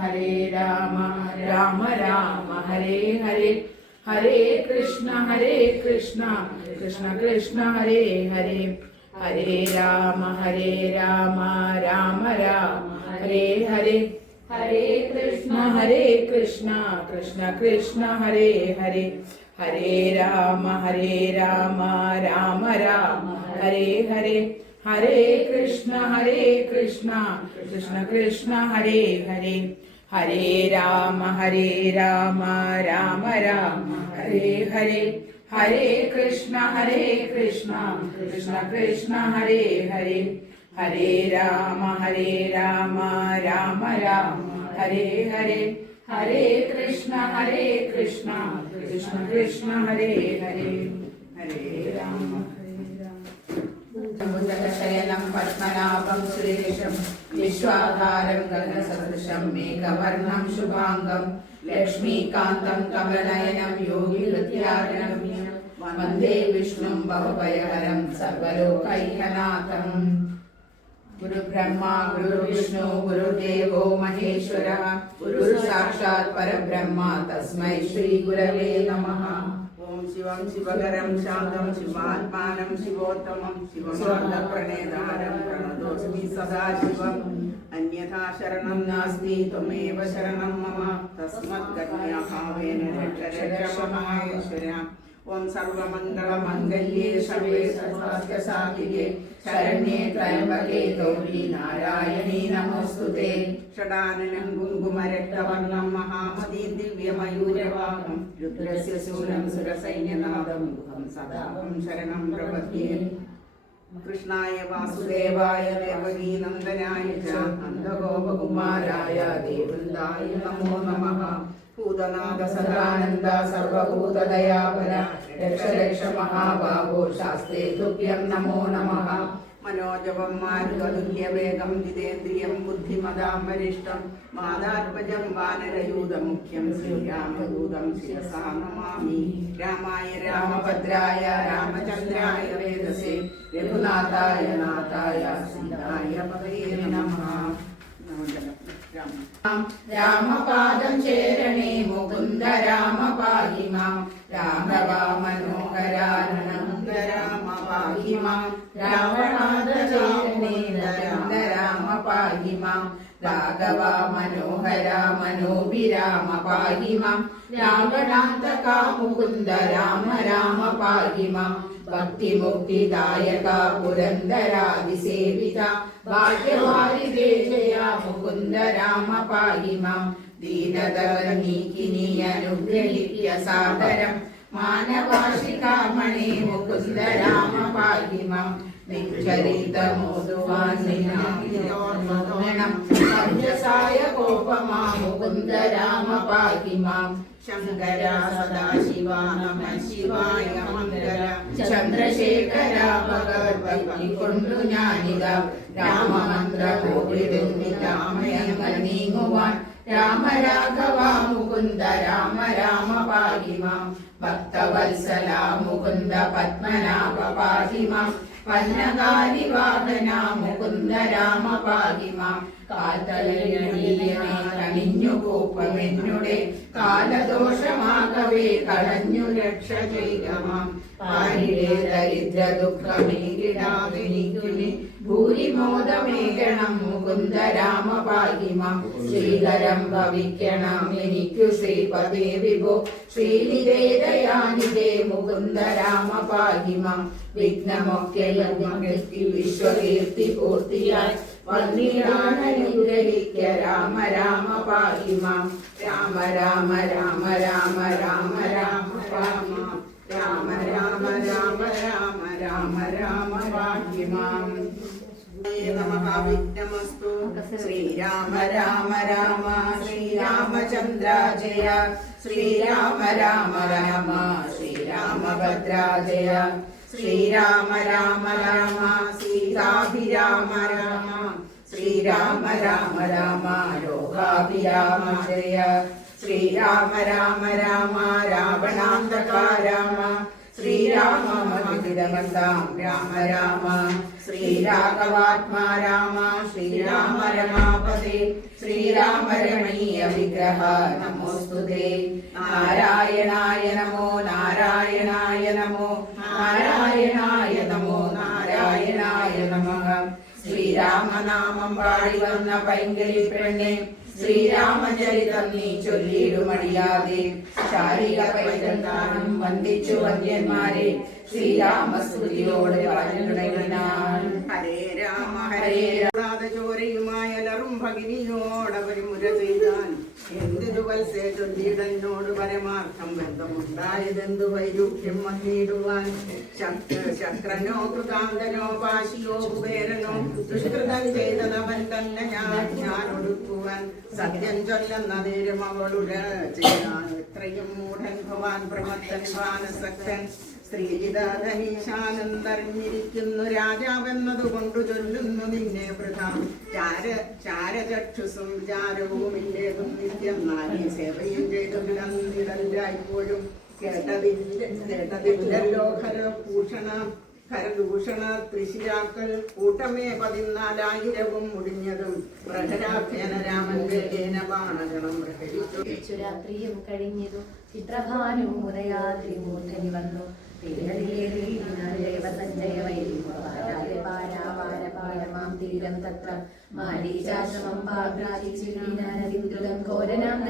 हरे राम राम राम हरे हरे हरे कृष्ण कृष्ण कृष्ण हरे हरे हरे राम राम राम हरे हरे हरे कृष्ण कृष्ण कृष्ण हरे हरे हरे राम राम राम हरे हरे हरे कृष्ण कृष्ण कृष्ण हरे हरे हरे राम राम राम हरे हरे हरे कृष्ण कृष्ण कृष्ण हरे हरे हरे राम राम राम हरे हरे हरे कृष्ण कृष्ण कृष्ण हरे हरे हरे राम शयनं पद्मनाभं सुरेशं विश्वाधारं गगनसदृशं मेघवर्णं शुभांगं लक्ष्मीकान्तं कमलनयनं योगिहृदयार्णव्यं वन्दे विष्णुं भवभयहरं सर्वलोकैकनाथम् गुरुब्रह्मा गुरुविष्णु गुरुदेवो महेश्वरः गुरुसाक्षात् परब्रह्म तस्मै श्रीगुरवे नमः। ओम शिवं शिवकरं शान्तं शिवात्मानं शिवोत्तमं शिवमानप्रणेतारं प्रणतोऽस्मि सदा शिवम् अन्यथा शरणं नास्ति त्वमेव शरणं मम तस्मद्गत्याभावेन रक्ष महेश्वरा। ओम सर्वमङ्गलमङ्गल्ये सर्वे सर्वार्थसाधिके शरण्ये त्र्यम्बके गौरी नारायणी नमोऽस्तुते। षडाननं कुङ्कुमरक्तवर्णं महामदीं दिव्यमयूरवाहं रुद्रस्य शूलं सुरसैन्यनादं मुखं सदाहं शरणं प्रपद्ये। कृष्णाय वासुदेवाय देवकीनन्दनाय च नन्दगोपकुमाराय देववृन्दाय नमो नमः। भूतनाथ सदानन्द सर्वभूतदयापर रक्ष रक्ष महाबाहो शास्त्रे तुभ्यं नमो नमः। मनोजवं मारुततुल्यवेगं जितेन्द्रियं बुद्धिमतां वरिष्ठं मादात्मजं वानरयूथमुख्यं श्रीरामदूतं शिरसा नमामि। रामाय रामभद्राय रामचन्द्राय वेदसे रघुनाथाय नाथाय सीताय पतये नमः। रामपादं चेरणे मुकुन्द राम पाहि मां राघवा मनोहरानन्द राम पाहि मां रावणादचेरणे मुकुन्द राम पाहि मां राघवा मनोहरा मनोभिराम पाहि मां रावणान्तका मुकुन्द राम पाहि मां भक्तिमुक्तिदायका पुरन्दरादिसेविता भाग्यवारिदे जया मुकुन्द राम पाहि मां दीनदवनीकिनी अनुग्रहीत्य सादरं मानवाशिखामणे मुकुन्द राम पाहि मां निचरितमोदुवान्निनामिदोर्मदोणं पंचसाय कोपमा मुकुन्द राम पाहि मां शङ्करा सदाशिवा नमः शिवाय मङ्गल चन्द्रशेखर भगवद्भक्ति कोण्डु ஞாനിത രാമമന്ത്രകോവിദുന്നിതാമയങ്ങനീങ്ങുവാൻ രാമ രാഘവ മുകുന്ദ രാമ പാഹി മാം ഭക്തവത്സല മുകുന്ദ പത്മനാഭ പാഹി മാം പന്നകാരി വാഹന മുകുന്ദ രാമ പാഹി മാം കാൽത്തലയണീയനെ കണിഞ്ഞു കോപ്പമെന്നുടെ കാലദോഷമാകവേ കളഞ്ഞു രക്ഷ ചെയ്യുക മാം പാരിടെ ദരിദ്ര ദുഃഖമേകിടാതെനിക്കുനി ഭൂരിമോദമേകണം മുകുന്ദ രാമ പാഹി മാം ശ്രീകരം ഭവിക്കണം എനിക്കു ശ്രീപദേ വിഭോ ശ്രീനിവേദയാനിതേ മുകുന്ദ രാമ പാഹി മാം വിഘ്നമൊക്കെയും വിശ്വകീർത്തി പൂർത്തിയായി വന്നിടാനനുഗ്രഹിക്ക രാമ പാഹി മാം രാമ രാമ രാമ രാമ രാമ രാമ പാഹി മാം രാമ രാമ രാമ രാമ രാമ രാമ പാഹി മാം നമഃ വിഘ്നമസ്തു ശ്രീരാമ രാമ രാമ ശ്രീരാമചന്ദ്ര ജയ ശ്രീരാമ രാമ രാമ ശ്രീരാമഭദ്ര ജയ ശ്രീരാമ രാമ രാമ സീതാഭിരാമ രാമ ശ്രീരാമ രാമ രാമ ലോകാഭിരാമ ജയ ശ്രീരാമ രാമ രാമ രാവണാന്തക രാമ ശ്രീരാമ ശ്രീരാമമഹിതമതാം രാമ രാമ ശ്രീരാഘവാത്മാ രാമ ശ്രീരാമ രമാപദേ ശ്രീരാമ രമണീയ വിഗ്രഹ നമോസ്തുതേ നാരായണായ നമോ നാരായണായ നമോ നാരായണായ നമോ നാരായണായ നമഃ ശ്രീരാമനാമം പാടി വന്ന പൈങ്കിളി പെണ്ണെ ശ്രീരാമചരിതം നീ ചൊല്ലിയിടുമടിയാതെ ശാരിക പൈതൃകാനും വന്ദിച്ചു വന്ധ്യന്മാരെ ശ്രീരാമസ്തുതിയോട് പറഞ്ഞു തുടങ്ങിനാൻ. ഹരേ രാമ ഹരേ രാമ ചോരയുമായ ലറും ഭഗിനിയോടവര് മുര ചെയ്താൻ എന്തിതു വത്സേ ചൊല്ലിയിടന്നോട് പരമാർത്ഥം ബന്ധമുണ്ടായതെന്തു വൈരൂപ്യം വന്നിടുവാൻ ശക്രനോ കൃതാന്തനോ പാശിയോ കുബേരനോ ദുഷ്കൃതം ചെയ്തതവൻ തന്നെ ഞാൻ ഒടുക്കുവാൻ സത്യം ചൊല്ലുന്ന നേരം അവളുര ചെയ്യാൻ എത്രയും മൂഢൻ ഭവാൻ പ്രമത്തൻ വാനസക്തൻ സ്ത്രീജിതധനീശാനന്ദറിഞ്ഞിരിക്കുന്നു രാജാവെന്നതുകൊണ്ടു ചൊല്ലുന്നു നിന്നെ വൃഥാ ചാരചക്ഷുസും വിചാരവുമില്ലേതും നിത്യം നാരീ സേവയും ചെയ്തു നന്ദിടല്ലായ്പോഴും കേട്ടതില്ലല്ലോ ഖരദൂഷണ ത്രിശിരാക്കൾ കൂട്ടമേ 14,000 മുടിഞ്ഞതും പ്രഹരാഭ്യന രാമന്റെ ബാണഗണം പ്രഹരിച്ചു. രാത്രിയും കഴിഞ്ഞതു ചിത്രഭാനു ഉദയാദ്രി മൂർധനി വന്നു ാം തീരം തത്ര മാരീചാശ്രമം പാഗ്രാചിരുതം ഘോരനാം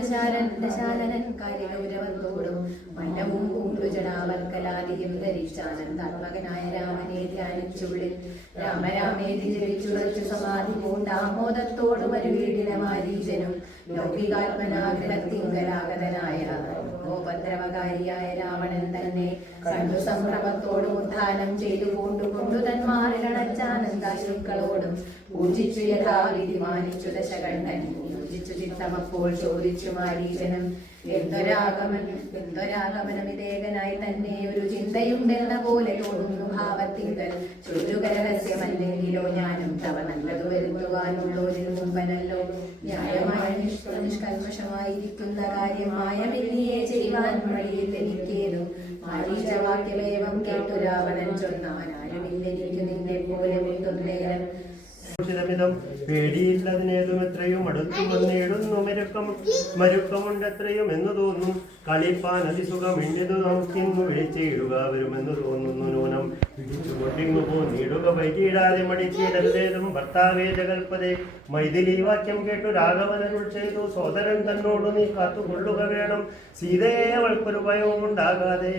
ദശാനനൻ കാര്യഗൗരവത്തോടും മന്നവും പൂണ്ടുജടാവർക്കലാദിയും ധരിച്ചാനന്ദാത്മകനായ രാമനെ ധ്യാനിച്ചുള്ളിൽ രാമരാമേതി ജപിച്ചുറച്ചു സമാധി പൂണ്ടാമോദത്തോടും ഒരു വീടിന മാരീചനും ലൗകികാത്മനാഗ്രഹത്തിങ്കലാഗതനായ ഉപദ്രവകാരിയായ രാവണൻ തന്നെ കണ്ടു സംഭ്രമത്തോടും ഉദ്ധാനം ചെയ്തു കൊണ്ടു തന്മാറിലണച്ചാനന്ദാശ്രുക്കളോടും പൂജിച്ചു യഥാവിധി മാനിച്ചു ദശകണ്ഠൻ യോജിച്ചു ചിത്തമപ്പോൾ ചോദിച്ചു മാരീചനം എന്തൊരാഗമനം ഇതേകനായി തന്നെ ഒരു ചിന്തയുണ്ടെന്ന പോലെ തോന്നുന്നു ഭാവത്തിങ്കൽ ചൊല്ലുക രഹസ്യമല്ലെങ്കിലോ ഞാനും തവ നല്ലതു വരുത്തുവാനുള്ളൊരു മുമ്പനല്ലോ ന്യായമായ നിഷ്കൽമഷമായിരിക്കുന്ന കാര്യമായ മില്ലിയെ ചെയ്യുവാൻ വഴിയിൽ എനിക്കേതു മാരീചവാക്യമേവം കേട്ടു രാവണൻ ചൊന്നാൻ ആരുമില്ലെനിക്കു നിന്നെ പോലെ മുത്തുന്നേരം പേടിയില്ലതിനേതും എത്രയും അടുത്തു വന്നിടുന്നു മരുക്കമുണ്ട് എത്രയും എന്ന് തോന്നും കളിപ്പാൻ അതിസുഖം ഇണ്ടിതു നമുക്കിന്നു വിളിച്ചിടുക വരുമെന്ന് തോന്നുന്നു നൂനം പിടിച്ചു കൊണ്ടിങ്ങു പോന്നിടുക വൈകിടാതെ മടിച്ചിടല്ലേതും ഭർത്താവേ ജഗൽപതേ മൈഥിലി വാക്യം കേട്ടു രാഘവനരുൾ ചെയ്തു സോദരൻ തന്നോടു നീ കാത്തുകൊള്ളുക വേണം സീതയെ അവൾക്കൊരു ഭയവും ഉണ്ടാകാതെ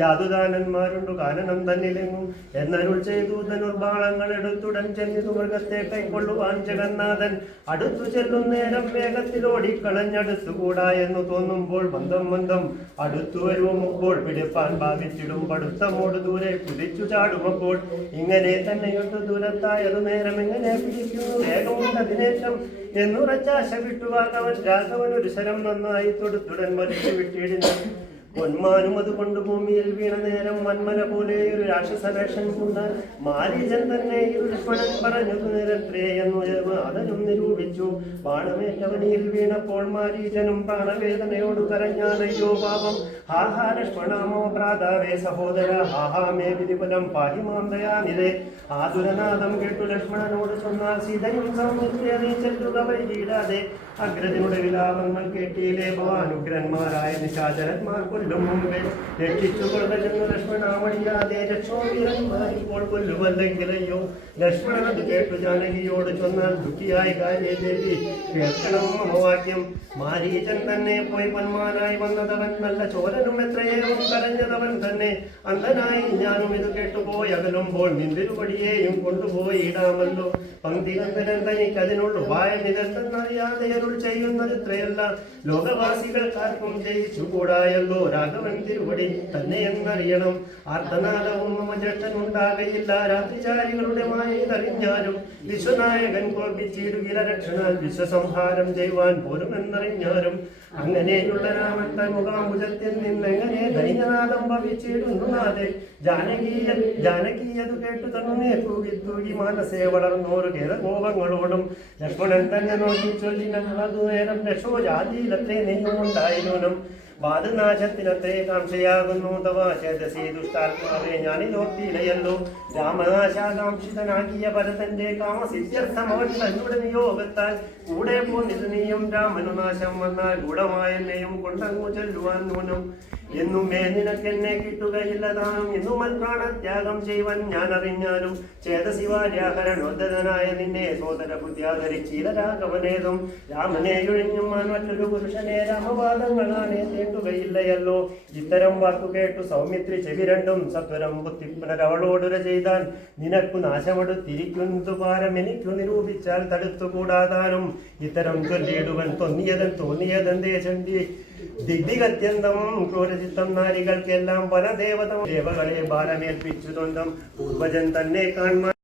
യാതുദാനന്മാരുണ്ടു കാനനം തന്നിലെങ്ങും എന്നരുൾ ചെയ്തു ധനുർബാളങ്ങൾ എടുത്തുടൻ ചെന്നിതു മൃഗത്തെ കൈക്കൊള്ളുവാൻ ജഗന്നാഥൻ അടുത്തു ചെല്ലുന്നേരം വേഗത്തിലോടിക്കളഞ്ഞടുത്തുകൂടാ എന്ന് തോന്നുമ്പോൾ മന്ദം അടുത്തു വരുമ്പോൾ പിടിപ്പാൻ ഭാവിച്ചിടും പടുത്തമോട് ദൂരെ കുതിച്ചു ചാടുമപ്പോൾ ഇങ്ങനെ തന്നെയൊട്ട് ദൂരത്തായതു നേരം എങ്ങനെ പിടിക്കുന്നു വേഗമുണ്ടതിനേറ്റം എന്നുറച്ചാശ വിട്ടുവാകവൻ രാഘവൻ ഒരു ശരം നന്നായി തൊടുത്തുടൻ വലിച്ചു വിട്ടിടുന്നു പൊന്മാനും അതുകൊണ്ട് ഭൂമിയിൽ വീണ നേരം മന്മന പോലെ ഒരു രാക്ഷസവേഷം കൊണ്ട് മാരീചൻ തന്നെ ലക്ഷ്മണൻ പറഞ്ഞു നിരത്രേയെന്നു അതനും നിരൂപിച്ചു ബാണമേറ്റവനിയിൽ വീണപ്പോൾ മാരീചനും പ്രാണവേദനയോട് കരഞ്ഞാലയ്യോ പാപം ഹാഹാ ലക്ഷ്മണാമോ പ്രാതാവേ സഹോദര ഹാഹാമേ വിധിപുലം പാഹിമാന്തയാനിതേ ആതുരനാഥം കേട്ടു ലക്ഷ്മണനോട് ചൊന്നാൽ സീതയും സൗമിത്രെ നീ ചെല്ലുക വൈകിടാതെ അഗ്രജനുടെ വിലാപങ്ങൾ കേട്ടിയിലെ ഭവാനുഗ്രന്മാരായ നിശാചരന്മാർ കൊല്ലും മുമ്പേ രക്ഷിച്ചുകൊള്ള ചെന്നു ലക്ഷ്മണാമണിയാതെ രക്ഷോവീരന്മാരിപ്പോൾ കൊല്ലുമല്ലെങ്കിലയ്യോ ലക്ഷ്മണൻ അത് കേട്ടു ജാനകിയോട് ചൊന്നാൽ ദുഃഖിയായി കാര്യദേവി കേൾക്കണം മമവാക്യം മാരീചൻ തന്നെ പോയി പന്മാനായി വന്നതവൻ നല്ല ചോരനും എത്രയേവും കരഞ്ഞതവൻ തന്നെ അന്ധനായി ഞാനും ഇത് കേട്ടുപോയി അകലുമ്പോൾ നിന്തിരുപടിയെയും കൊണ്ടുപോയി ഇടാമല്ലോ പങ്ക്തികന്ധനൻ തനിക്ക് അതിനുള്ള ഉപായ നിരന്തെന്നറിയാതെ അരുൾ ചെയ്യുന്നത് ഇത്രയല്ല ലോകവാസികൾക്കാർക്കും ജയിച്ചുകൂടായല്ലോ രാഘവൻ തിരുവടി തന്നെ എന്നറിയണം ആർത്തനാദവും മമ ജ്യേഷ്ഠനുണ്ടാകയില്ല രാത്രിചാരികളുടെ മായതറിഞ്ഞാലും വിശ്വനായകൻ കോപിച്ചിടുകില രക്ഷണാൽ വിശ്വസംഹാരം ചെയ്യുവാൻ പോരുമെന്നറിഞ്ഞാലും അങ്ങനെയുള്ള രാമൻ തൻ മുഖാമുഖത്തിൽ നിന്നെങ്ങനെ ദൈന്യനാദം ഭവിച്ചിടുന്നു നാഥേ ജാനകീയതു കേട്ടു തന്നെ തൂകി മാനസേ വളർന്നോരു കേരകോപങ്ങളോടും ലക്ഷ്മണൻ തന്നെ നോക്കി ചൊല്ലിനതു നേരം രക്ഷോ ജാതിയിലത്തെ നെയ്യുമുണ്ടായിരുന്നു വാദനാശത്തിനത്രേ കാംക്ഷയാകുന്നു തവ ചേതസി ദുഷ്ടാത്മാവെ ഞാനിതോർത്തിയിലയല്ലോ. രാമനാശാകാംക്ഷിതനാക്കിയ ഭരതന്റെ കാമസിദ്ധ്യർത്ഥമവൻ തന്നോട് നിയോഗത്താൽ കൂടെ പോന്നിത് നീയും രാമനു നാശം വന്നാൽ ഗൂഢമായെന്നെയും കൊണ്ടങ്ങു ചൊല്ലുവാൻ നൂനം. എന്നുമേ നിനക്കെന്നെ കിട്ടുകയില്ലതാനും എന്നുമൽ പ്രാണത്യാഗം ചെയ്യുവാൻ ഞാൻ അറിഞ്ഞാലും ചേതശിവാര്യാഹരണോദ്ധനായ നിന്നെ സോദര ബുദ്ധ്യാധരിച്ചീലരാഘവനേതും രാമനെ ഒഴിഞ്ഞും മറ്റൊരു പുരുഷനെ രാമവാദങ്ങളാണ് തേണ്ടുകയില്ലയല്ലോ. ഇത്തരം വാക്കു കേട്ടു സൗമിത്രി ചെവി രണ്ടും സത്വരം ബുദ്ധി പുനരവളോടുര ചെയ്താൽ നിനക്കു നാശമെടുത്തിരിക്കുന്നതു പാരം എനിക്കു നിരൂപിച്ചാൽ തടുത്തുകൂടാതാനും. ഇത്തരം ചൊല്ലിയിടുവൻ തോന്നിയതെന്തേ ചണ്ടി ദിഗ്ദിഗത്യന്തം ക്രൂരചിത്തം നാരികൾക്കെല്ലാം പല ദേവകളെ ഭാരമേൽപ്പിച്ചു തൊന്തം പൂർവജൻ തന്നെ കാൺമാൻ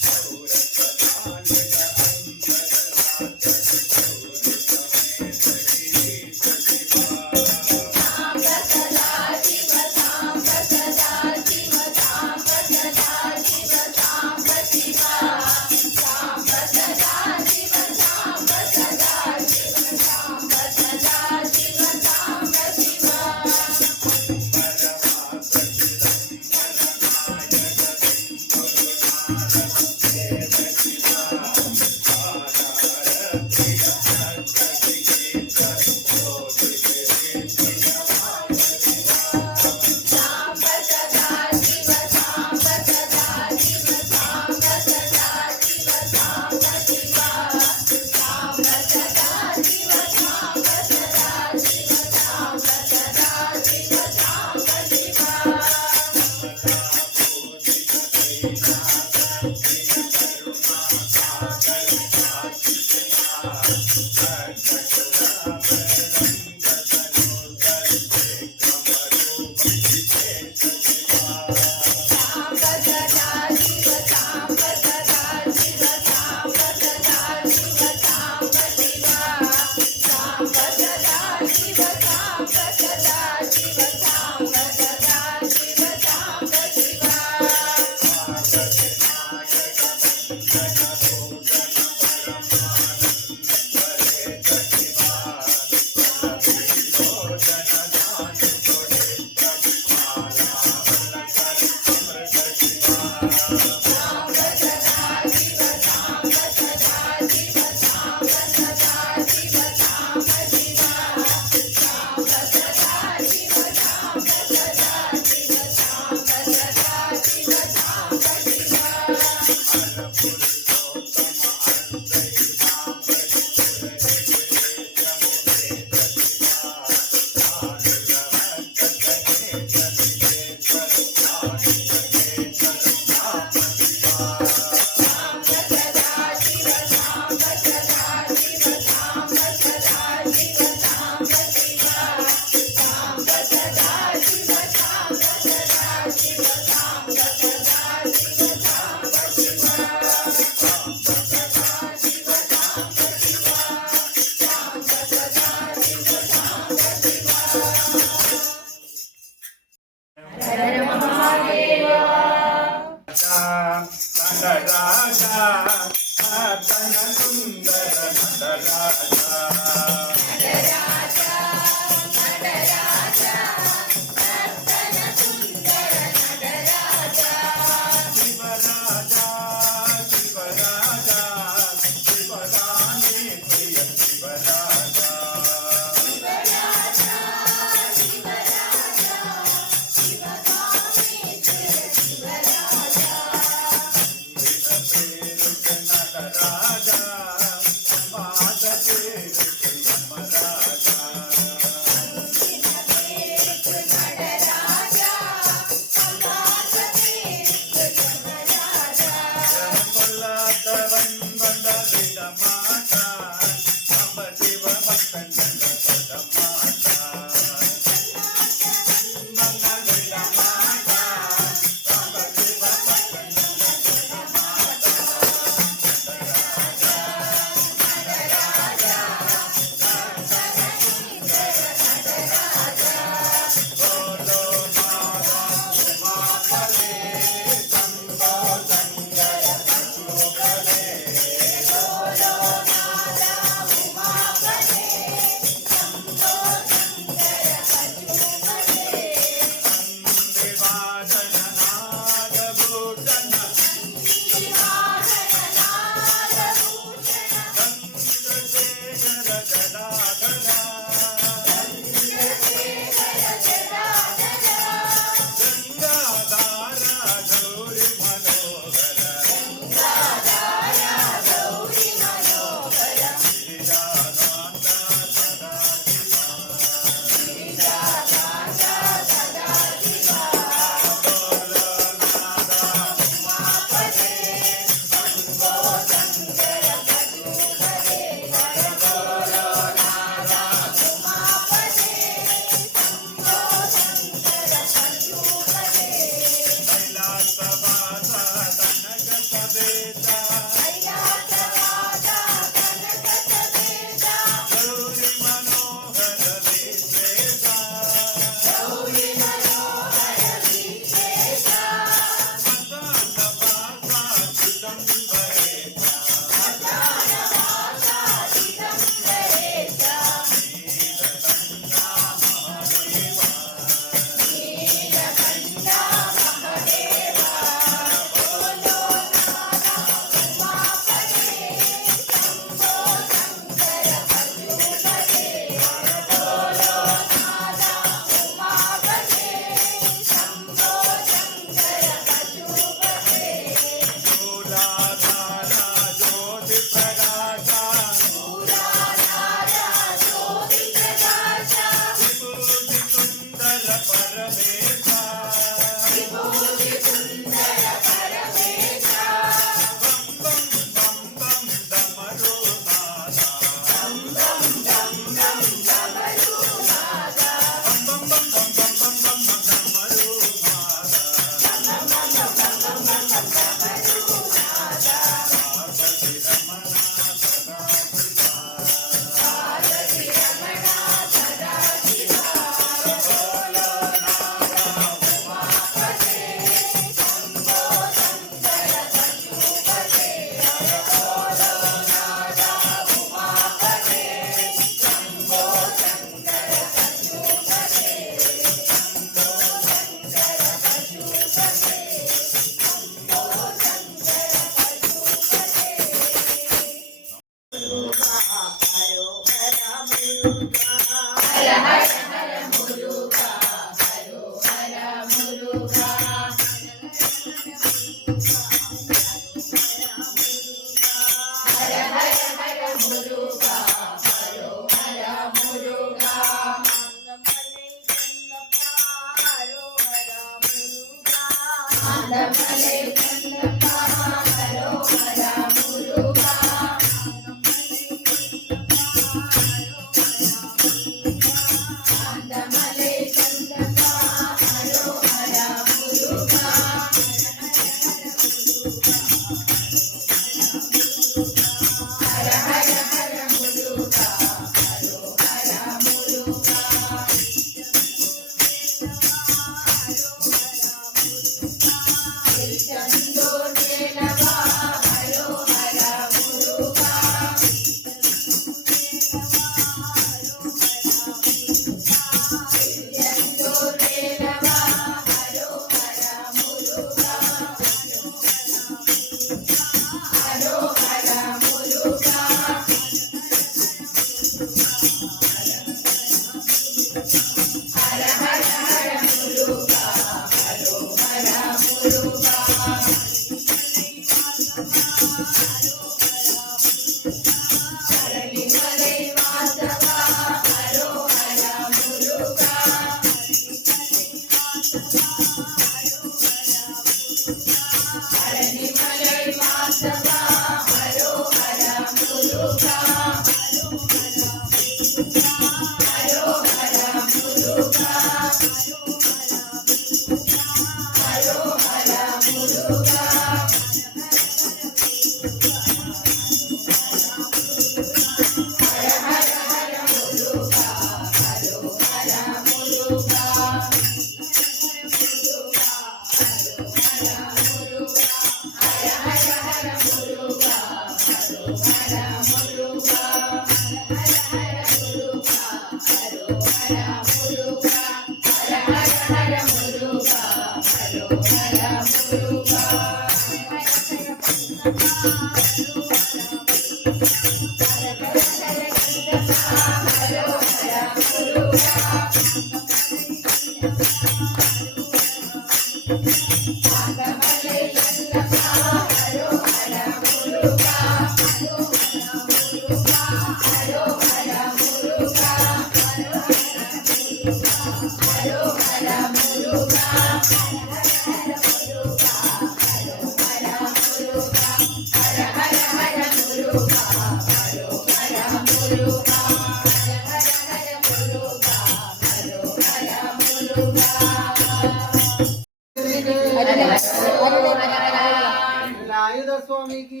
लायुध स्वामी की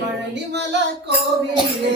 मणिमल कोविले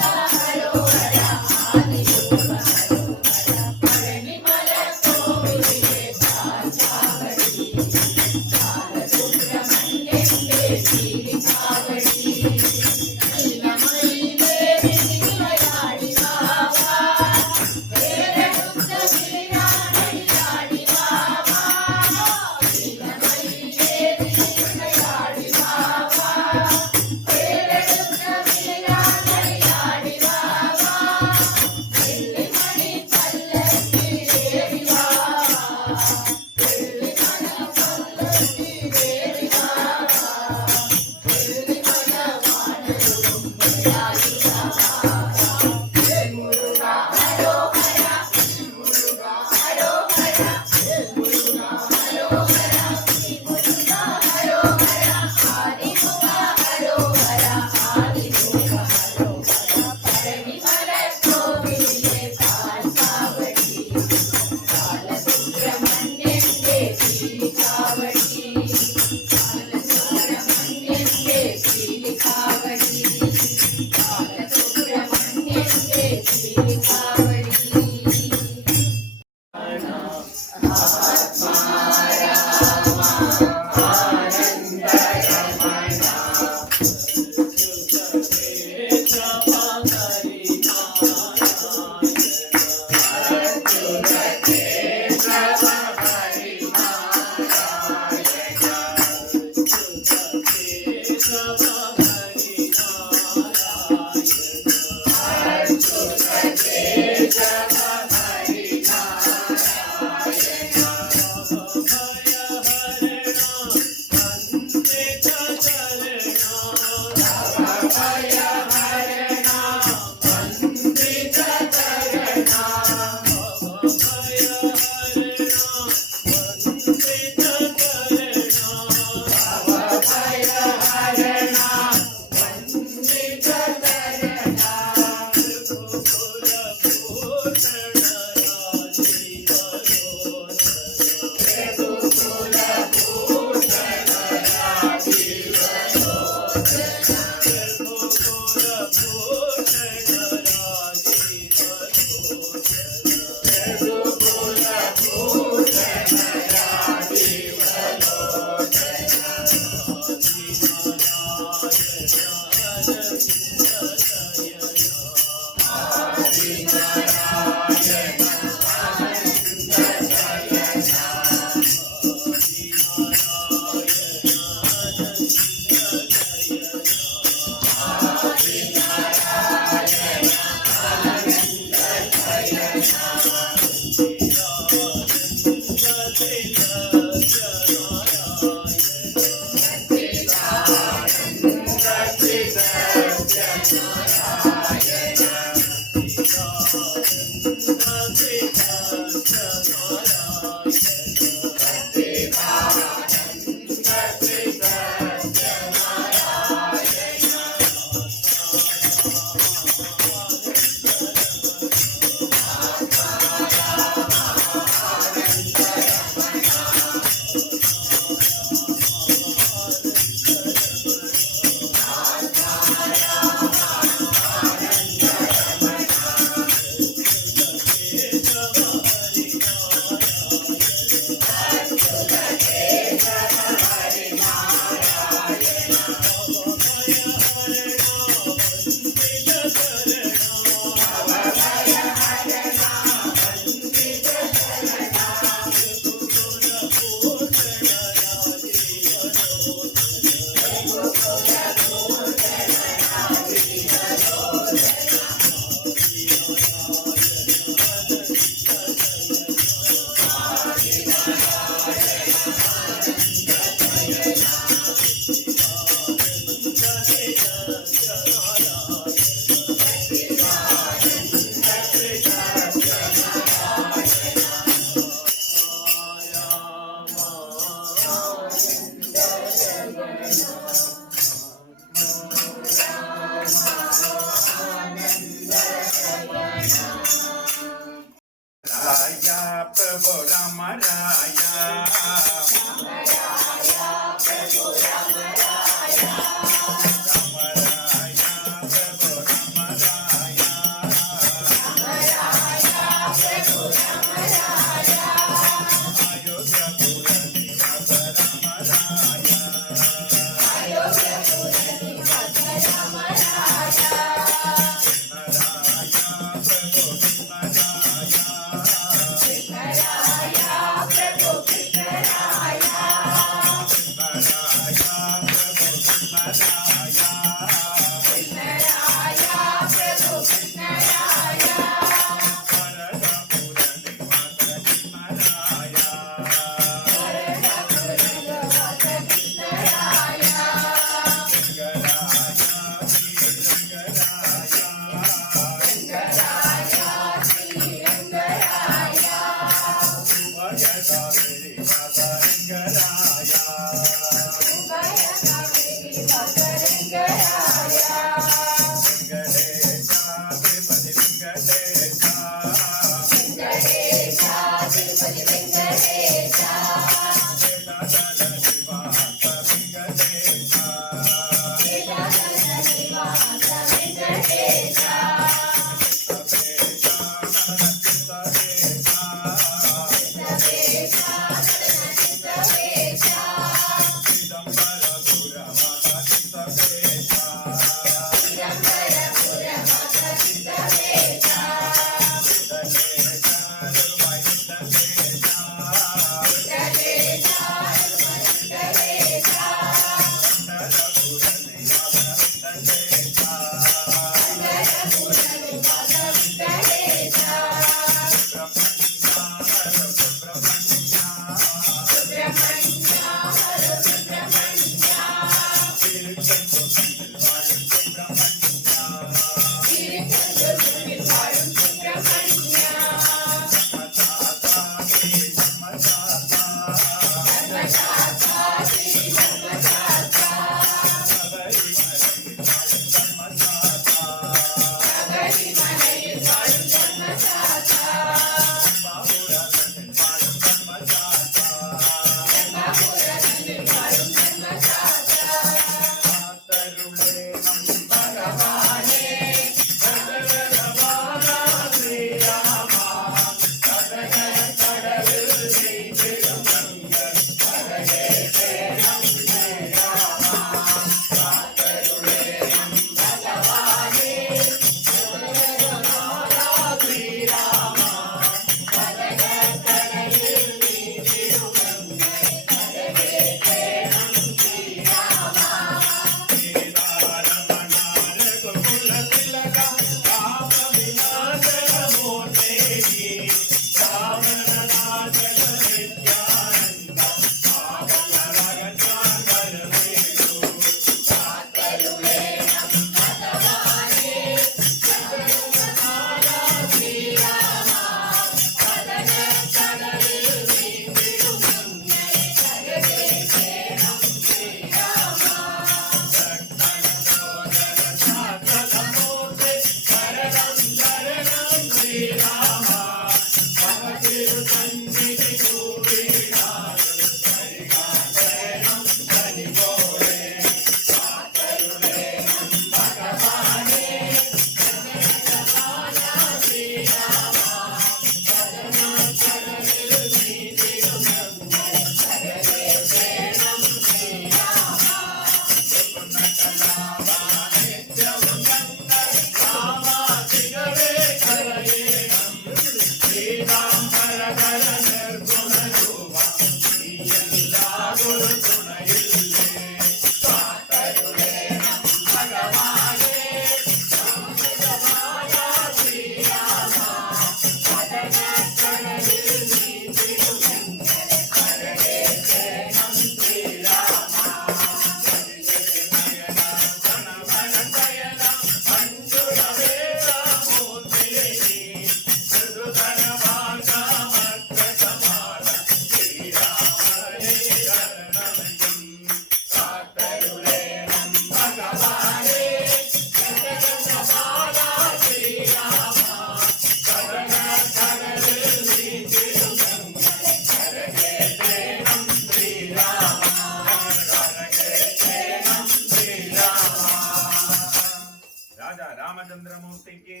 రాజా రామచంద్రమూర్తికి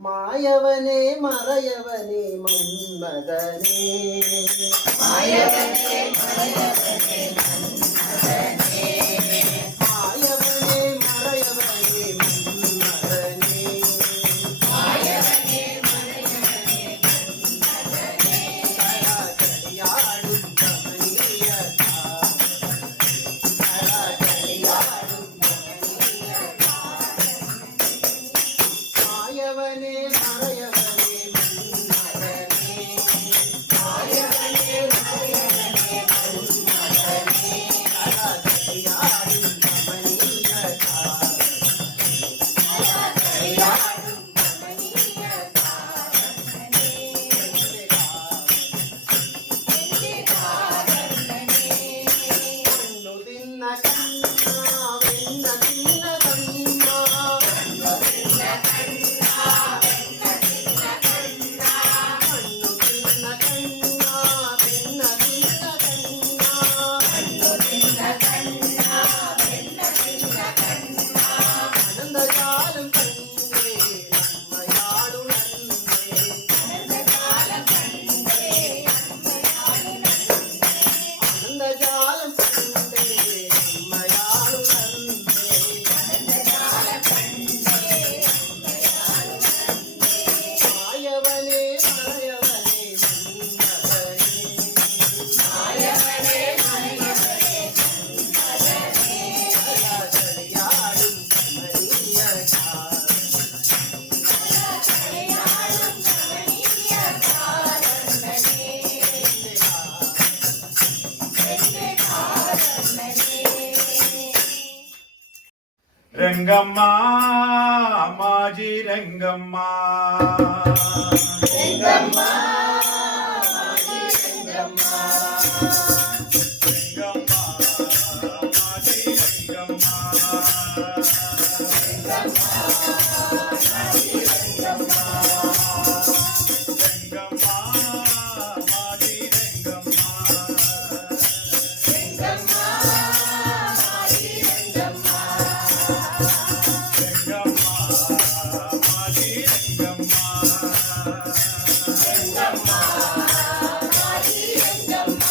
మాయవనే మరయవనే మన్మదనే మాయవనే మరయవనే మన్మదనే కళకళయాడు రమణీయత కళకళయాడు మాయవనే మరయవనే మన్మదనే మాయవనే మరయవనే మన్మదనే కళకళయాడు రమణీయత కళకళయాడు రమణీయత కన్ను తిన్న కన్నా వెన్న తిన్న కన్నా కన్ను తిన్న కన్నా వెన్న తిన్న కన్నా కన్ను తిన్న కన్నా వెన్న తిన్న కన్నా కన్ను తిన్న కన్నా వెన్న తిన్న కన్నా ఆనందజాలం కందే నన్మయాడు నన్నే ఆనందజాలం కందే నన్మయాడు నన్నే ఆనందజాలం కందే నన్మయాడు నన్నే ఆనందజాలం కందే నన్మయాడు నన్నే మాయవనే మరయవనే మన్మదనే మాయవనే మరయవనే మన్మదనే కళకళయాడు రమణీయత కళకళయాడు రమణీయత రంగమ్మ మాజీ రంగమ్మ రంగమ్మ మాజీ రంగమ్మ రంగమ్మ మాజీ రంగమ్మ రంగమ్మ మాజీ రంగమ్మ రంగమ్మ మాజీ రంగమ్మ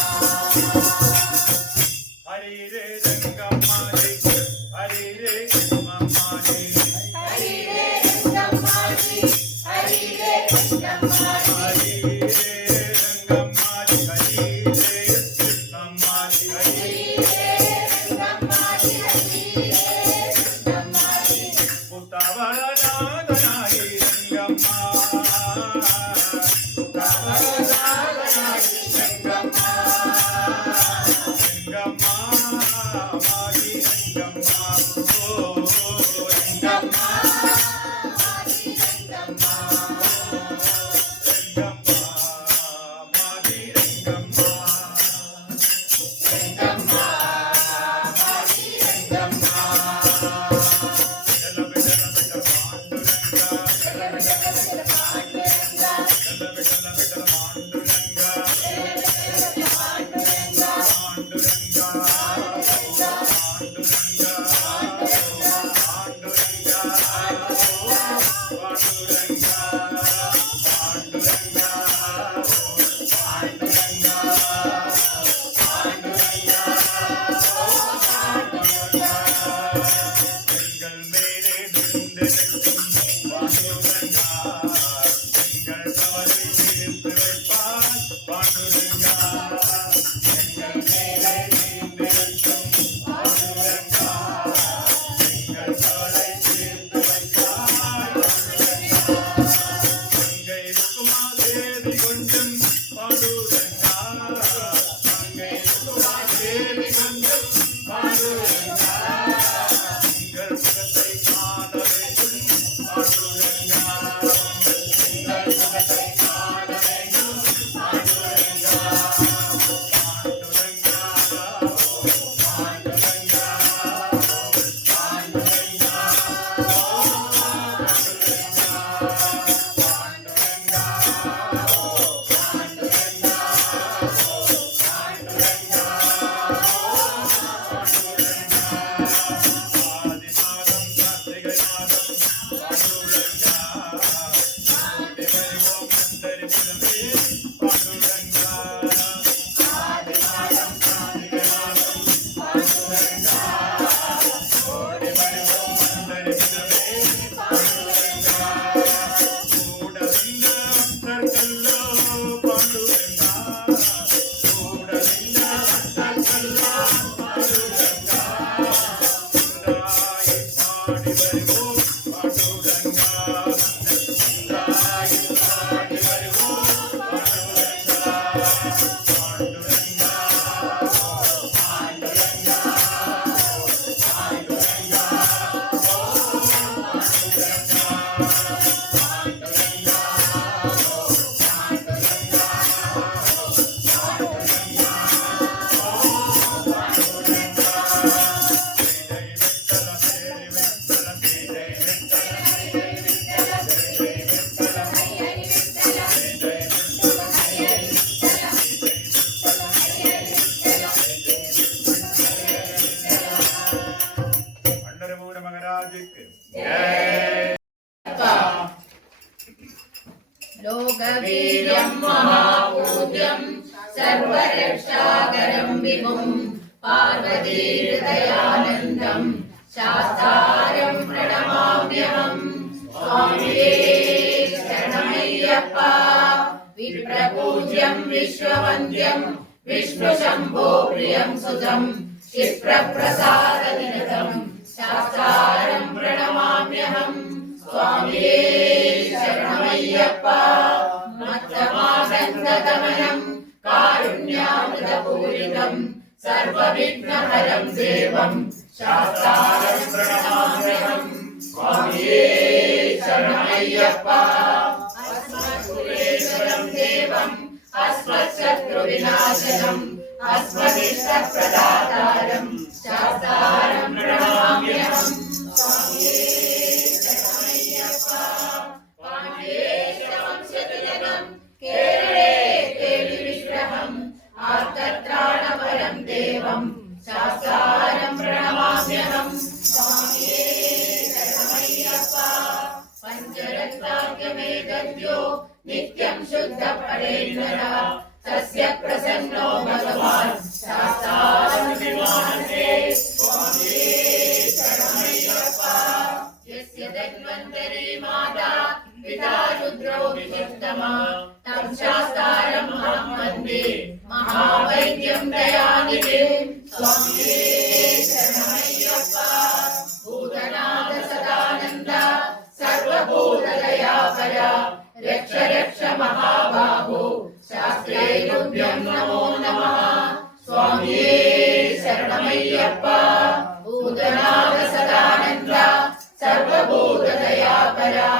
लोकवीर्यं महापूज्यं सर्वरक्षाकरं विभुं पार्वतीहृदयानन्दं शास्तारं प्रणमाम्यहं स्वामिये शरणमय्यप्पा विप्रपूज्यं विश्ववन्द्यं विष्णुशम्भो प्रियं सुतं क्षिप्रप्रसादनिरतं शास्तारं प्रणमाम्यहं स्वामिये शरणमय्यप्पा मत्तमानन्दतमनं कारुण्यामृतपूरितं सर्वविघ्नहरं देवं शास्तारं प्रणमाम्यहं स्वामिये शरणमय्यप्पा अस्मत्कुलेश्वरं देवम् अस्मत्शत्रुविनाशनम् अस्मदिष्टप्रदातारं शास्तारं प्रणमाम्यहं स्वामिये शरणमय्यप्पा पाण्ड्येशवंशतिलकं केरळे केलिविग्रहम् आर्तत्राणपरं देवं शास्तारं प्रणमाम्यहं स्वामिये शरणमय्यप्पा पञ्चरत्नाख्यमेतद्यो नित्यं शुद्धपरेणरः तस्य प्रसन्नो भगवान् शास्तारं विमानसे स्वामिये शरणमय्यप्पा यस्य धन्वन्तरी माता पिता रुद्रो विचित्तमा तं शास्तारं अहं वन्दे महावैद्यं दयानिधे स्वामिये शरणमय्यप्पा भूतनाथ सदानन्द सर्वभूतदयापरा रक्ष रक्ष महाबाहो शास्त्रे तुभ्यं नमो नमः स्वामिये शरणमय्यप्पा भूतनाथ सदानन्द सर्वभूतदयापरा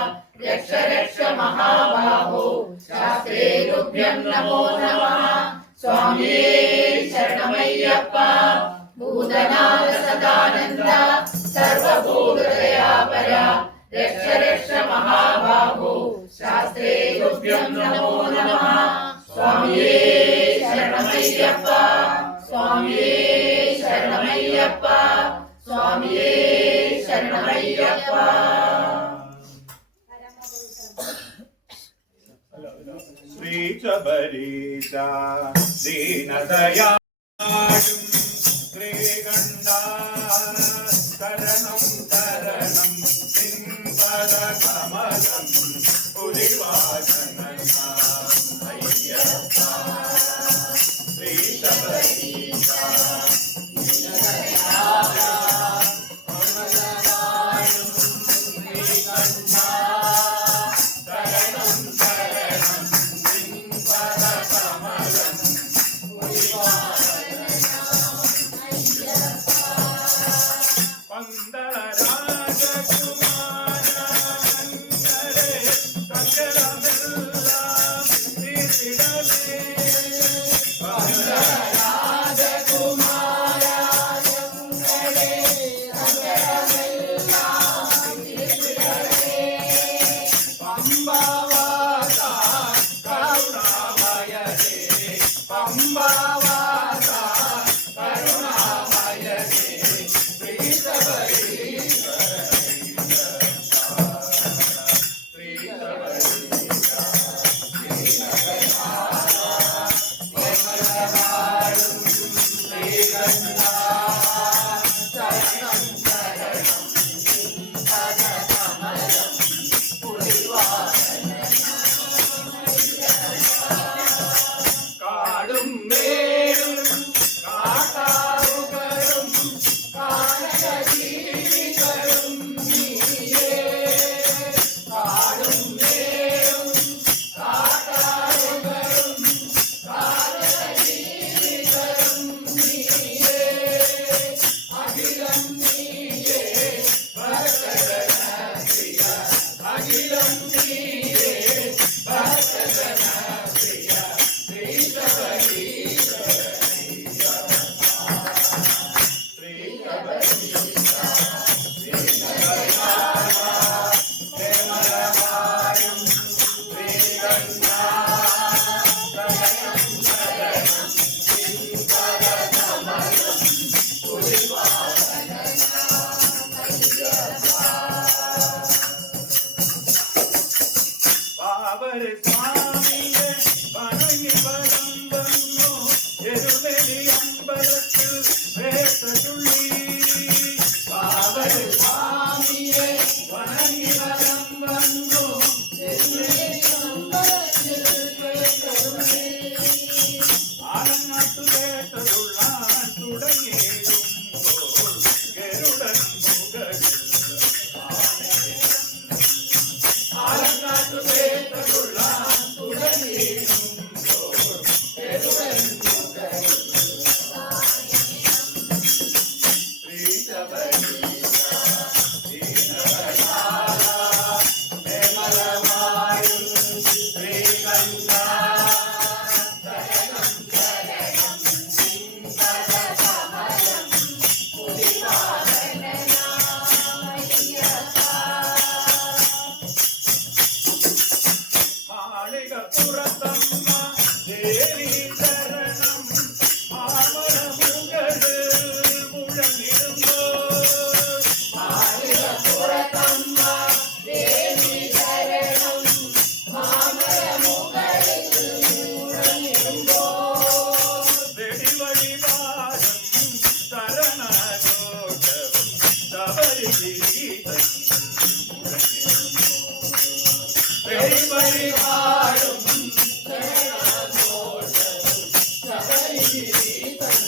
रक्ष रक्ष महाबाहो शास्त्रे तुभ्यं नमो नमः स्वामिये शरणमय्यप्पा भूतनाथ सदानन्द सर्वभूतदयापरा रक्ष रक्ष महाबाहो शास्त्रे तुभ्यं नमो नमः स्वामिये शरणमय्यप्पा स्वामिये शरणमय्यप्पा स्वामिये शरणमय्यप्पा श्री शबरीशा दीनदयाळुं श्रीगण्डार शरणं शरणं सिंहपदकमलं पुलिवासनका अय्यप्पा श्री शबरीशा शरणं शरणं सिंहपदकमलं പന്തള രാജകുമാരങ്ങളെ സകലമെല്ലാം തീർത്തിടലേ. പന്തള പമ്പാവാസ കരുണാമയനേ, പമ്പാവാസ കരുണാമയനേ, കാടും മേടും കാട്ടാറുകളും കാനകജീവികളും നീയേ. കാടും മേടും കാട്ടാറുകളും കാനകജീവികളും നീയേ. അഖിലം നീയേ ഭക്തജനപ്രിയ, അഖിലം നീയേ ഭക്തജനപ്രിയ. ബാബർ സ്വാമിയെ വണങ്ങി വരം വന്നു എരുമേലി അമ്പലത്തിൽ വേട്ടതുള്ളി. ബാബർ സ്വാമിയെ വണങ്ങി വരം വന്നു എരുമേലി അമ്പലത്തിൽ വേട്ടതുള്ളി. ആലങ്ങാട്ടു വേട്ടതുള്ളാൻ തുടങ്ങിയിരുമ്പോൾ ഗരുഡൻ മുകളിൽ ആലങ്ങാട്ടു വേട്ടതുള്ളാൻ തുടങ്ങിയിരുമ്പോൾ ഗരുഡൻ മുകളിൽ മാളികപ്പുറത്തമ്മ ദേവി ശരണം മാമലമുകളിൽ മുഴങ്ങിടുമ്പോൾ. മാളികപ്പുറത്തമ്മ ദേവി ശരണം മാമലമുകളിൽ മുഴങ്ങിടുമ്പോൾ. വെടിവഴിപാടും ശരണഘോഷവും ശബരിഗിരീതൻ വെടിവഴിപാടും ശരണഘോഷവും ശബരിഗിരീതൻ.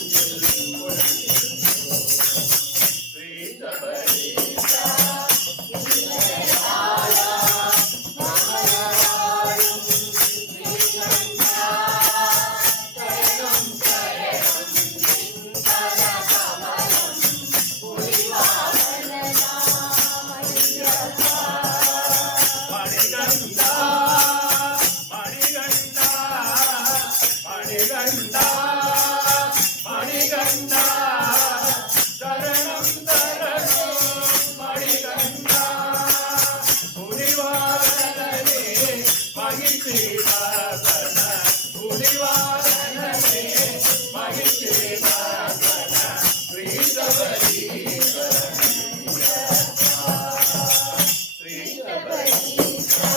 ശ്രീ ശബരീശ മണികണ്ഠ മണികണ്ഠ മണികണ്ഠ മണികണ്ഠ ശരണം ശരണം മണികണ്ഠ. പുലിവാരനേ മഹിഷീനാഥന, പുലിവാരനേ മഹിഷീനാഥന. ശ്രീ ശബരീശ്വര ശ്രീ ശബരീശ്വര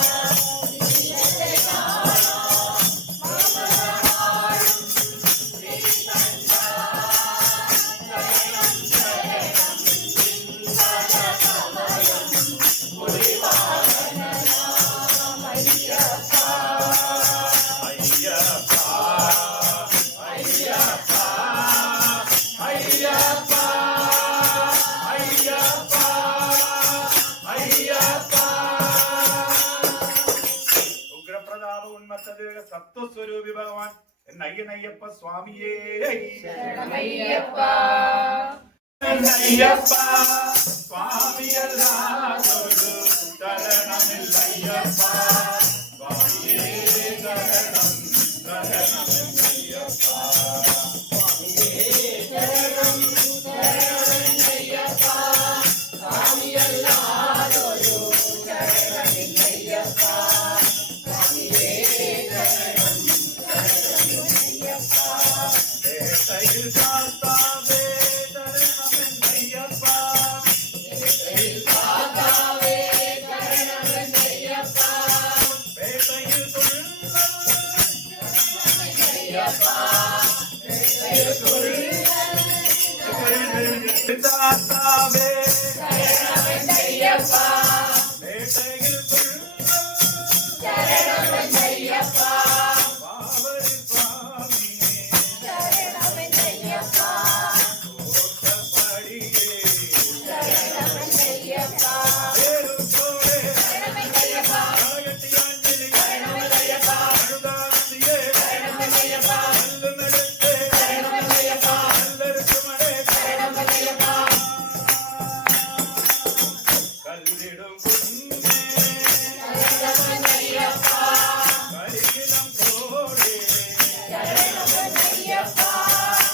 நையனையப்ப சுவாமியே சரணமையப்பா ஐயப்பா சுவாமியல்லாதொரு சரணமில்லையப்பா சுவாமியே சரணம் சரணமில்லையப்பா வேட்டையில் சாத்தாவே சரணமில்லையப்பா வேட்டையில் தாத்தாவே வேட்டையில் பாவரி சுவாமி கோட்டப்படியே வேறுகோடே அழகட்டி ஆஞ்சலி அழுதாந்தியே நல்லு மெடுத்தே நல்லருக்குமடே கல்லிடும் புண்ணே கரிகிலம் கோடே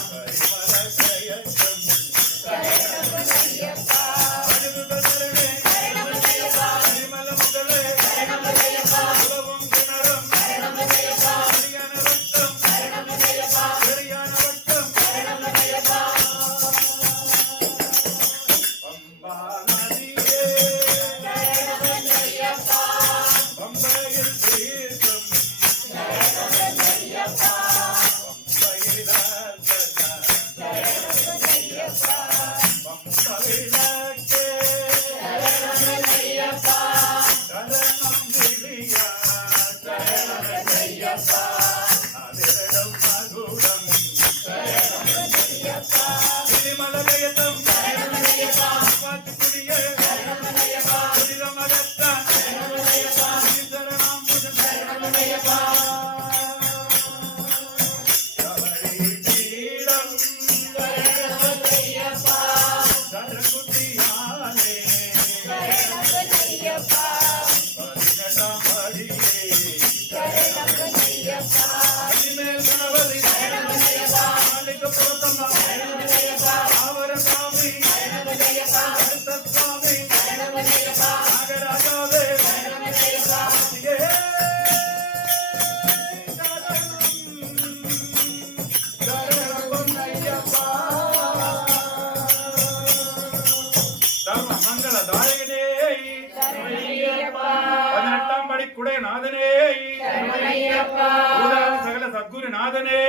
கரிமல கயக்கம் அழுகுதலே கரிமல முதலே உலவும் குணரம் சரியான வட்டம் சரியான வட்டம் பம்பா நதியே பம்பையில் தீர்த்தம் பம்பையில் பம்பையிலக்கே சரணம் விழியா அதிரடம் மகுடம் திருமலகயத்தம் பாட்டுக்குடிய புனிதமகத்தான் சரணம் கவரி பீடம் சரகுதியாலே பதினெட்டாம் படியே இனிமேல் கணவதி மாளிகை புறத்தம்மா ஆவர சாமி அடுத்த சாமி நாகராஜாவே சாமியே சரணம் ஐயப்பா தர்ம மங்கள தாயகனே பதினெட்டாம் படி குடை நாதனே சகல சத்குரு நாதனே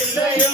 இல்லையோ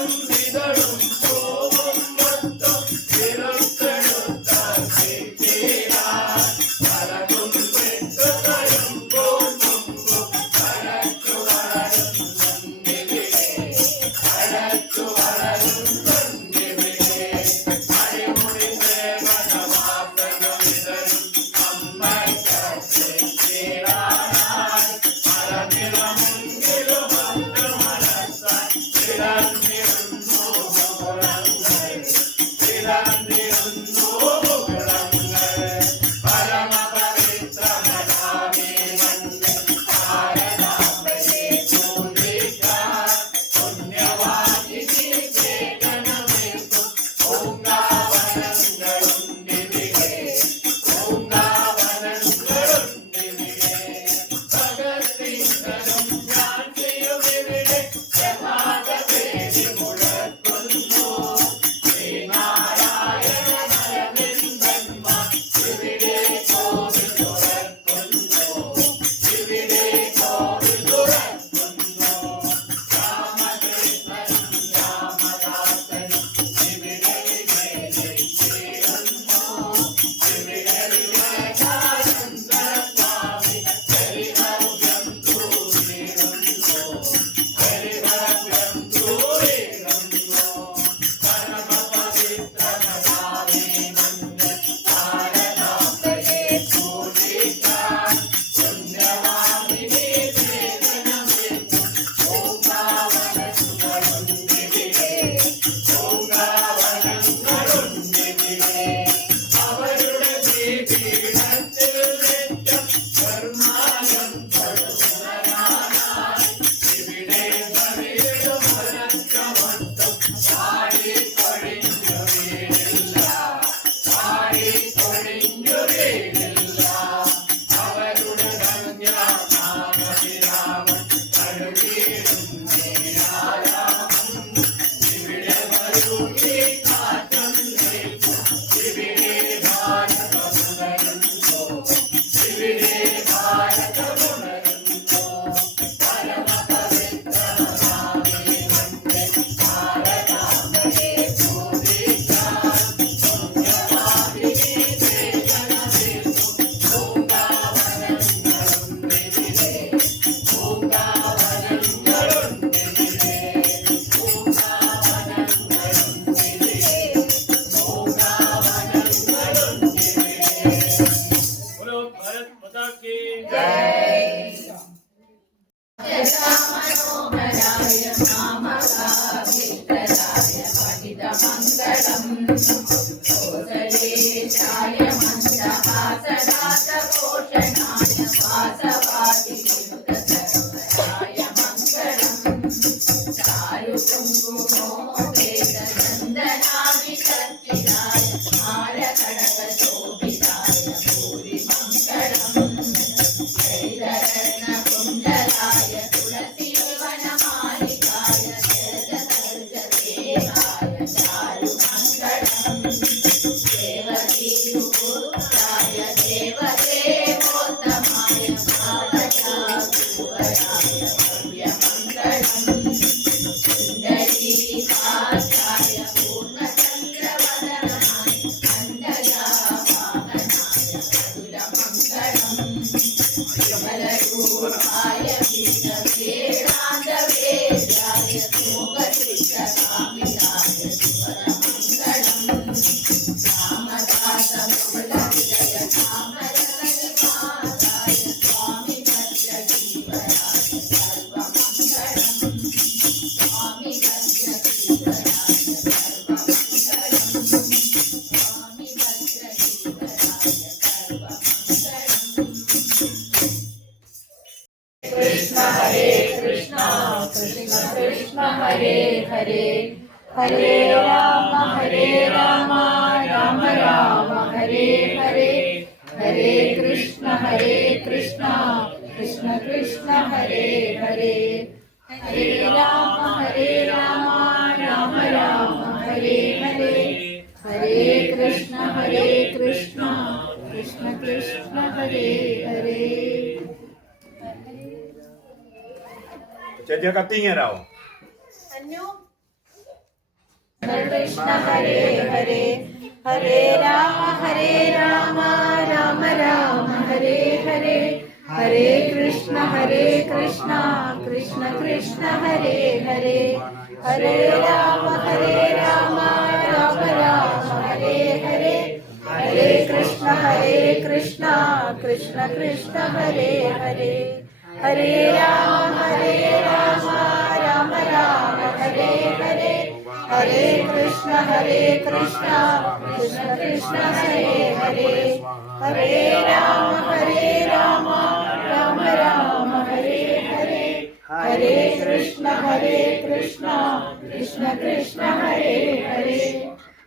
माता की मनोहराय मामकाभिष्टराय पठितमङ्गलम् कोसलेशाय मन्दहासदातपोषणाय वासवादिविमुक्तसर्वराय मङ्गलम् चारुकुङ्कुमोपेतचन्दनाभिषर्पिताय मालकनकशोभिताय भूरिमङ्गलम् हरितरत्नकुण्डलाय तुलसीवनमालिकाय जलदसर्जदेवाय चारुमङ्गलम् देवकीपुत्राय देवदेवोत्तमाय भावजाभूवराय भव्यमङ्गलम् सुन्दरीकाक्षाय पूर्णचन्द्रवदनाय अण्डजावाहनाय मधुरमङ्गलम् विमलरूपाय विश्ववेदान्तवेद्याय शोकचित्तकामिताय सुवरमङ्गलम् रामदासमूलहृदय कामरकनिवासाय स्वामि भद्रजीवराय सर्वमङ्गलम् स्वामि भद्रजीवराय सर्वमङ्गलम् स्वामि भद्रजीवराय सर्वमङ्गलम् कृष्ण हरे कृष्ण कृष्ण कृष्ण हरे हरे हरे राम राम राम हरे हरे हरे कृष्ण कृष्ण कृष्ण हरे हरे हरे राम राम राम हरे हरे हरे कृष्ण कृष्ण कृष्ण हरे हरे जय का तीन रहो कृष्ण हरे हरे हरे राम राम राम हरे हरे हरे कृष्ण कृष्ण कृष्ण हरे हरे हरे राम राम राम हरे हरे हरे कृष्ण कृष्ण कृष्ण हरे हरे हरे राम राम राम हरे हरे हरे कृष्ण कृष्ण कृष्ण हरे हरे हरे राम राम राम हरे हरे हरे कृष्ण कृष्ण कृष्ण हरे हरे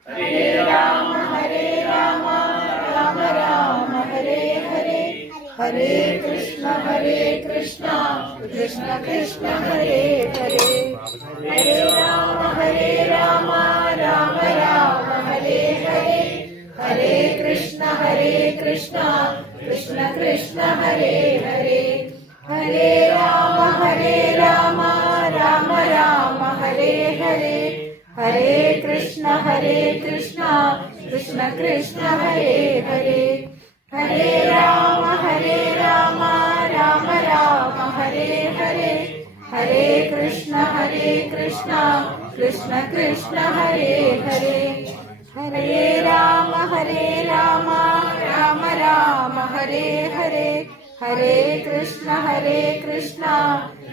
हरे राम राम राम हरे हरे हरे कृष्ण कृष्ण कृष्ण हरे हरे हरे राम राम राम हरे हरे हरे कृष्ण कृष्ण कृष्ण हरे हरे हरे राम राम हरे हरे हरे कृष्ण कृष्ण कृष्ण हरे हरे हरे राम राम हरे हरे हरे कृष्ण कृष्ण कृष्ण हरे हरे हरे राम राम हरे हरे हरे कृष्ण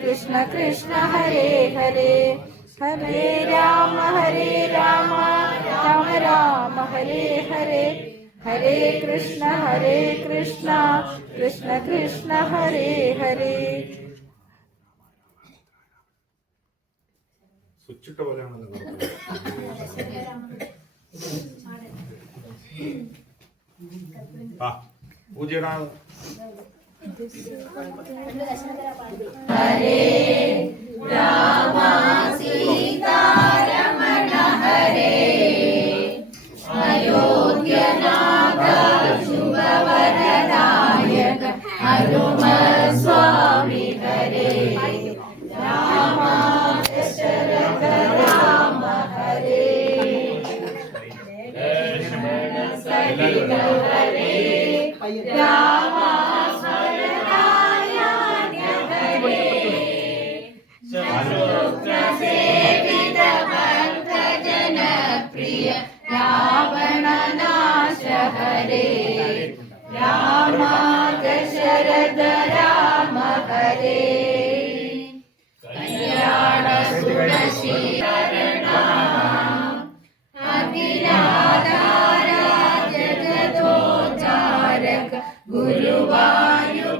कृष्ण कृष्ण हरे हरे हरे राम राम हरे हरे हरे कृष्ण कृष्ण हरे हरे സ്വിച്ചിട്ട പോലെയാണല്ലോ പൂജയുടെ हरे राम सीता रमण हरे अयोध्यनाथ शुभ वरदायक हनुम स्वामी हरे राम दशरथ राम हरे लक्ष्मण सहित हरे राम सेवित भक्त जन प्रिय रावण नाश हरे राम दशरथ शरद राम हरे कल्याण सुरशीकरणा अखिलाधारा जगदोद्धारक गुरुवायुपुरेशा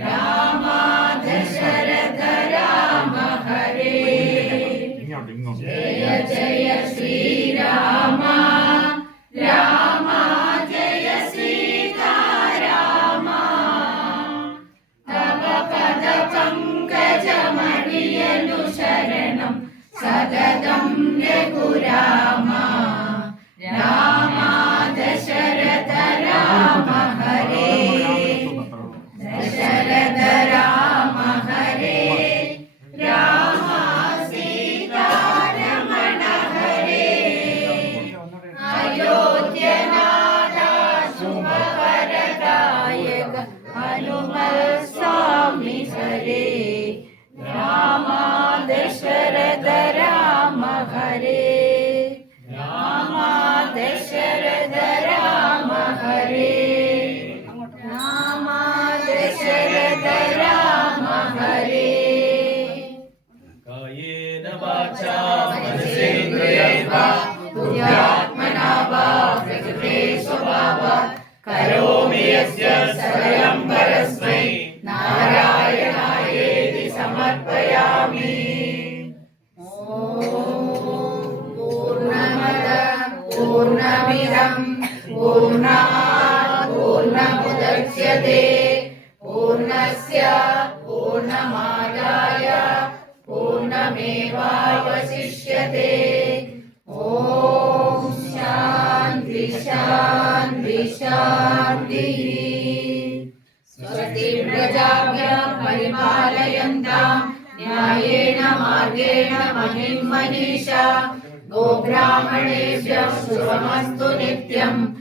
रामा दशरथ राम हरे ഇങ്ങോട്ട് जय जय श्रीराम राम जय सीताराम तव पद पंकजमणियनु शरणं सततं रघुराम राम दशरथ राम हरे दशरथ राम हरे राम सीतारमण हरे अयोध्यनाथ शुभफलदायक हनुमल स्वामी हरे राम दशरथ राम हरे राम दशरथ राम हरे राम दशरथ राम हरे कायेन वाचा मनसेन्द्रियैर्वा बुद्ध्यात्मना वा प्रकृते स्वभावात् करोमि यस्य सकलं परस्मै नारायणायेति समर्पयामि पूर्णमद पूर्णमिदं पूर्णात् पूर्णमुदच्यते पूर्णस्य पूर्णमादाय पूर्णमेवावशिष्यते ॐ शान्ति शान्ति शान्तिः स्वस्ति प्रजाभ्यः परिपालयन्तां न्यायेन मार्गेण महीं मनीषा गोब्राह्मणेभ्यः शुभमस्तु नित्यम्